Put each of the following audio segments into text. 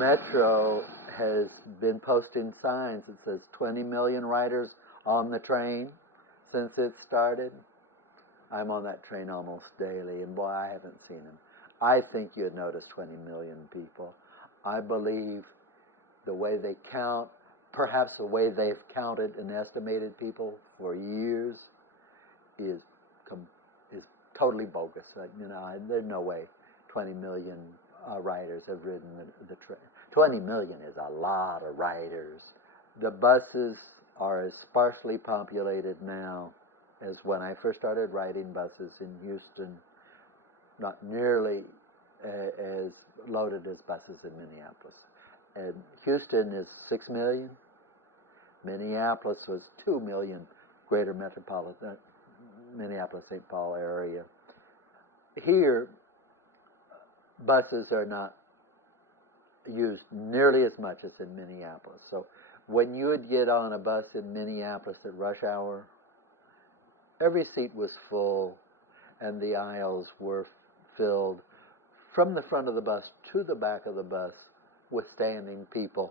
Metro has been posting signs that says 20 million riders on the train since it started. I'm on that train almost daily, and boy, I haven't seen them. I think you'd notice 20 million people. I believe the way they count, perhaps the way they've counted and estimated people for years, is totally bogus. There's no way 20 million riders have ridden the train. 20 million is a lot of riders. The buses are as sparsely populated now as when I first started riding buses in Houston. Not nearly as loaded as buses in Minneapolis. And Houston is 6 million. Minneapolis was 2 million, greater metropolitan Minneapolis-St. Paul area. Here, buses are not used nearly as much as in Minneapolis. So when you would get on a bus in Minneapolis at rush hour, every seat was full and the aisles were filled from the front of the bus to the back of the bus with standing people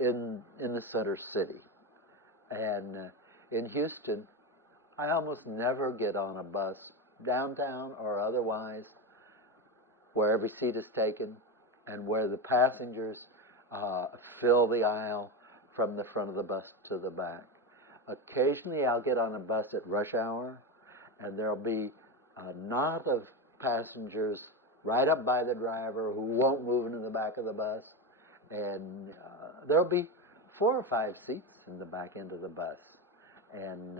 in the center city. And in Houston, I almost never get on a bus, downtown or otherwise, where every seat is taken and where the passengers fill the aisle from the front of the bus to the back. Occasionally I'll get on a bus at rush hour and there'll be a knot of passengers right up by the driver who won't move into the back of the bus, and there'll be 4 or 5 seats in the back end of the bus. And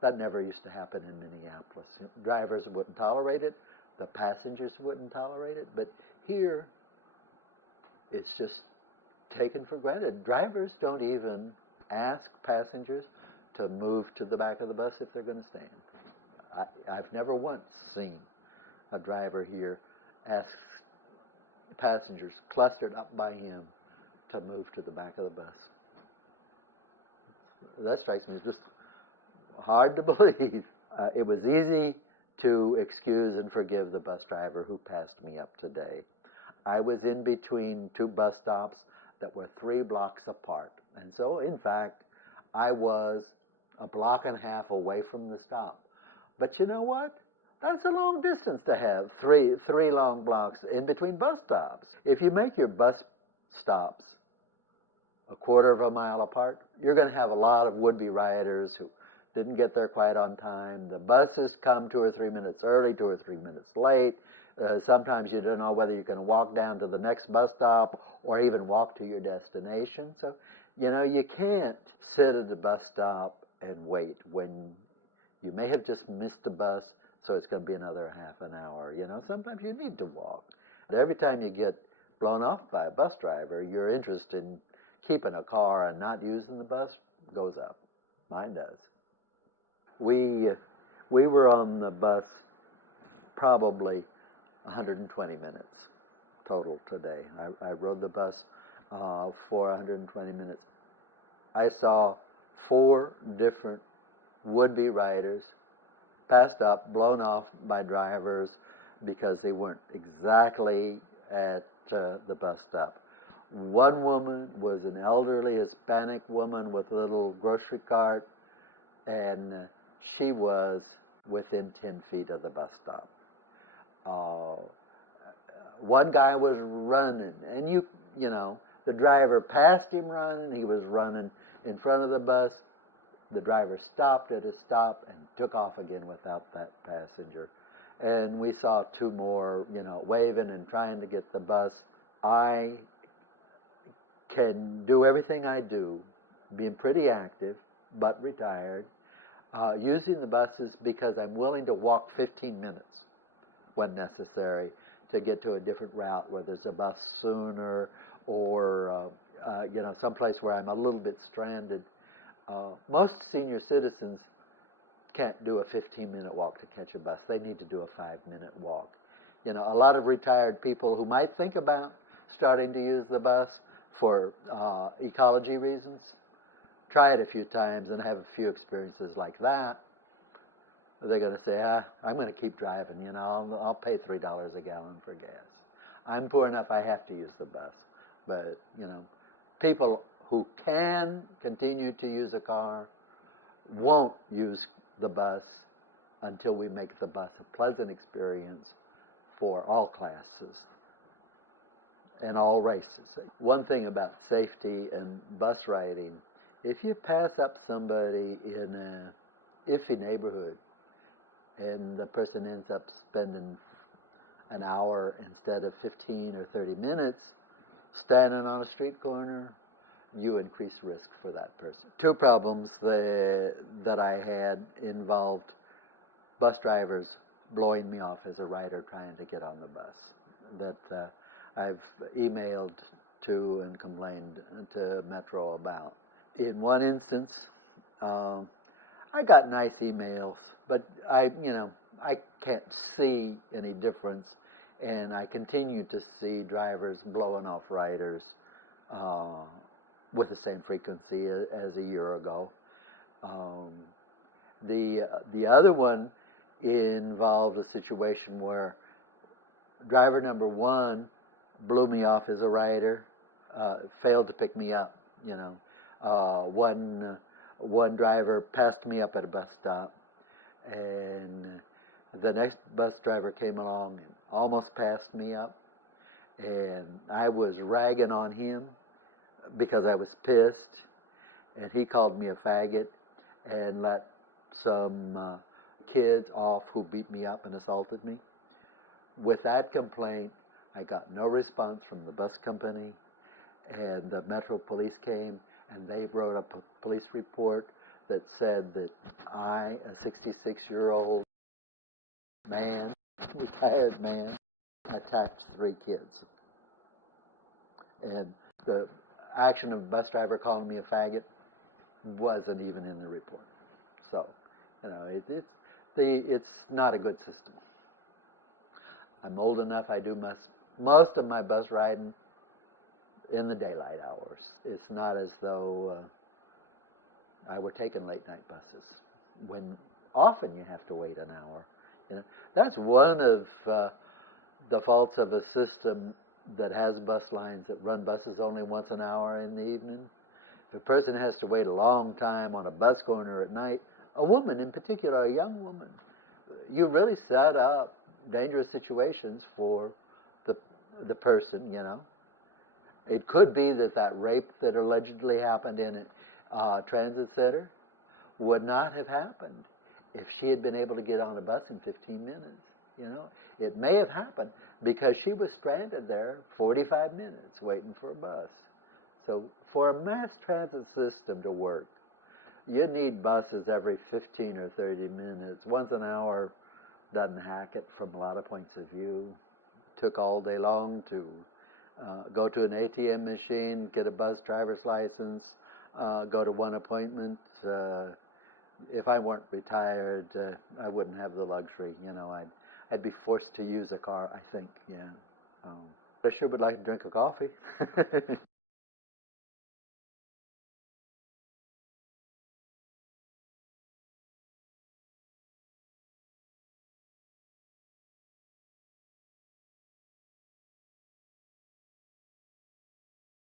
that never used to happen in Minneapolis. Drivers wouldn't tolerate it, the passengers wouldn't tolerate it, but here it's just taken for granted. Drivers don't even ask passengers to move to the back of the bus if they're going to stand. I've never once seen a driver here ask passengers clustered up by him to move to the back of the bus. That strikes me as just hard to believe. It was easy to excuse and forgive the bus driver who passed me up today. I was in between 2 bus stops that were 3 blocks apart. And so, in fact, I was a block and a half away from the stop. But you know what? That's a long distance to have, three long blocks in between bus stops. If you make your bus stops a quarter of a mile apart, you're going to have a lot of would-be rioters who didn't get there quite on time. The buses come 2 or 3 minutes early, 2 or 3 minutes late. Sometimes you don't know whether you're going to walk down to the next bus stop or even walk to your destination. So, you can't sit at the bus stop and wait when you may have just missed a bus, so it's going to be another half an hour. Sometimes you need to walk. Every time you get blown off by a bus driver, your interest in keeping a car and not using the bus goes up. Mine does. We were on the bus probably 120 minutes total today. I rode the bus for 120 minutes. I saw 4 different would-be riders passed up, blown off by drivers because they weren't exactly at the bus stop. One woman was an elderly Hispanic woman with a little grocery cart, and she was within 10 feet of the bus stop. One guy was running, and the driver passed him running. He was running in front of the bus. The driver stopped at a stop and took off again without that passenger. And we saw 2 more, waving and trying to get the bus. I can do everything I do, being pretty active, but retired, using the buses because I'm willing to walk 15 minutes when necessary to get to a different route where there's a bus sooner or, someplace where I'm a little bit stranded. Most senior citizens can't do a 15-minute walk to catch a bus. They need to do a 5-minute walk. A lot of retired people who might think about starting to use the bus for ecology reasons, try it a few times and have a few experiences like that. They're going to say, I'm going to keep driving. I'll pay $3 a gallon for gas. I'm poor enough I have to use the bus. But, people who can continue to use a car won't use the bus until we make the bus a pleasant experience for all classes and all races. One thing about safety and bus riding, if you pass up somebody in a iffy neighborhood and the person ends up spending an hour instead of 15 or 30 minutes standing on a street corner, you increase risk for that person. Two problems that I had involved bus drivers blowing me off as a rider trying to get on the bus that I've emailed to and complained to Metro about. In one instance, I got nice emails, but I can't see any difference, and I continue to see drivers blowing off riders with the same frequency as a year ago. The other one involved a situation where driver number one blew me off as a rider, failed to pick me up. One driver passed me up at a bus stop, and the next bus driver came along and almost passed me up, and I was ragging on him because I was pissed, and he called me a faggot and let some kids off who beat me up and assaulted me. With that complaint, I got no response from the bus company, and the Metro police came, and they wrote up a police report that said that I, a 66-year-old man, retired man, attacked 3 kids. And the action of a bus driver calling me a faggot wasn't even in the report. So, it's not a good system. I'm old enough, I do most of my bus riding in the daylight hours. It's not as though I were taking late night buses, when often you have to wait an hour. That's one of the faults of a system that has bus lines that run buses only once an hour in the evening. If a person has to wait a long time on a bus corner at night, a woman in particular, a young woman, you really set up dangerous situations for the person, It could be that rape that allegedly happened in a transit center would not have happened if she had been able to get on a bus in 15 minutes, It may have happened because she was stranded there 45 minutes waiting for a bus. So for a mass transit system to work, you need buses every 15 or 30 minutes. Once an hour doesn't hack it from a lot of points of view. It took all day long to go to an ATM machine, get a bus driver's license, go to one appointment. If I weren't retired, I wouldn't have the luxury. I'd be forced to use a car, I think, yeah. I sure would like to drink a coffee.